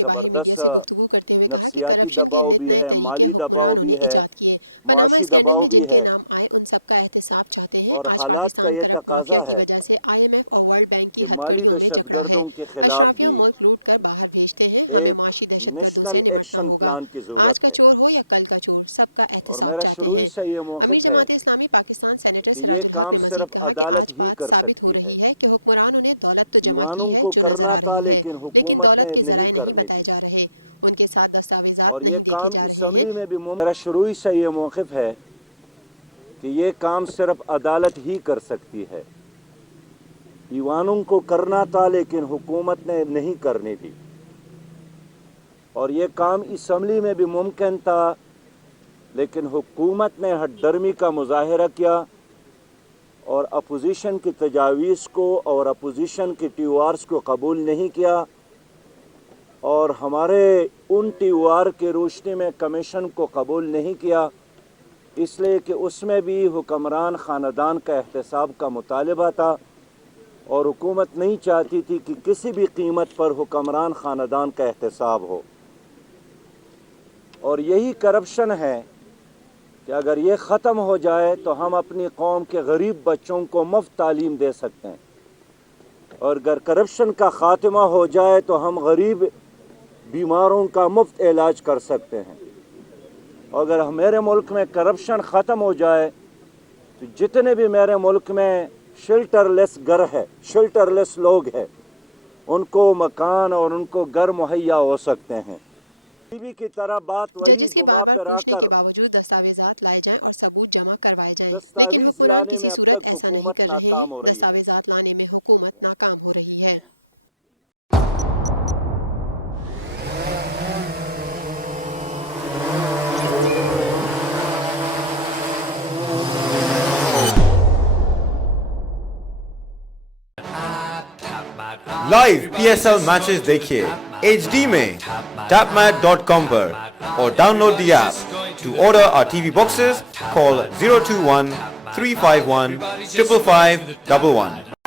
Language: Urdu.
زبردست نفسیاتی دباؤ بھی ہے، مالی دباؤ بھی ہے، معاشی دباؤ بھی ہے، اور حالات کا یہ تقاضا ہے کہ مالی دہشت گردوں کے خلاف بھی ایک نیشنل ایکشن پلان کی ضرورت ہے۔ اور میرا شروع سے یہ موقف ہے کہ یہ کام صرف عدالت ہی کر سکتی ہے۔ ایوانوں کو کرنا تھا لیکن حکومت نے نہیں کرنے دی، اور یہ کام اسمبلی میں بھی میرا شروع سے یہ موقف ہے کہ یہ کام صرف عدالت ہی کر سکتی ہے۔ ایوانوں کو کرنا تھا لیکن حکومت نے نہیں کرنے دی، اور یہ کام اسمبلی میں بھی ممکن تھا لیکن حکومت نے ہٹ ڈرمی کا مظاہرہ کیا اور اپوزیشن کی تجاویز کو اور اپوزیشن کی ٹی او آرز کو قبول نہیں کیا، اور ہمارے ان ٹی او آر کی روشنی میں کمیشن کو قبول نہیں کیا، اس لیے کہ اس میں بھی حکمران خاندان کا احتساب کا مطالبہ تھا، اور حکومت نہیں چاہتی تھی کہ کسی بھی قیمت پر حکمران خاندان کا احتساب ہو۔ اور یہی کرپشن ہے کہ اگر یہ ختم ہو جائے تو ہم اپنی قوم کے غریب بچوں کو مفت تعلیم دے سکتے ہیں، اور اگر کرپشن کا خاتمہ ہو جائے تو ہم غریب بیماروں کا مفت علاج کر سکتے ہیں۔ اور اگر میرے ملک میں کرپشن ختم ہو جائے تو جتنے بھی میرے ملک میں شیلٹر لیس گھر ہے، شیلٹر لیس لوگ ہیں، ان کو مکان اور ان کو گھر مہیا ہو سکتے ہیں۔ بی بی کی طرح بات وہی گما پر آ کر دستاویزات لائے جائیں اور ثبوت جمع کروائے جائیں، دستاویز لانے میں اب تک حکومت ناکام ہو رہی ہے۔ دستاویزات لانے میں حکومت ناکام ہو رہی ہے۔ Live P S L matches دیکھیے HD میں tapmat.com پر، اور download the app. To order our TV boxes call 021 351 55511